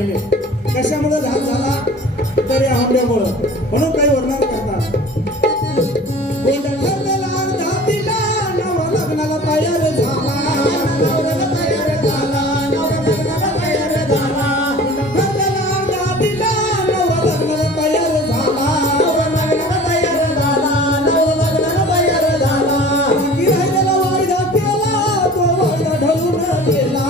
राहिले कशामुळे झाड झाला तर या आंब्यामुळं. म्हणून काही वर्णन करतात. Yeah.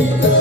Thank you.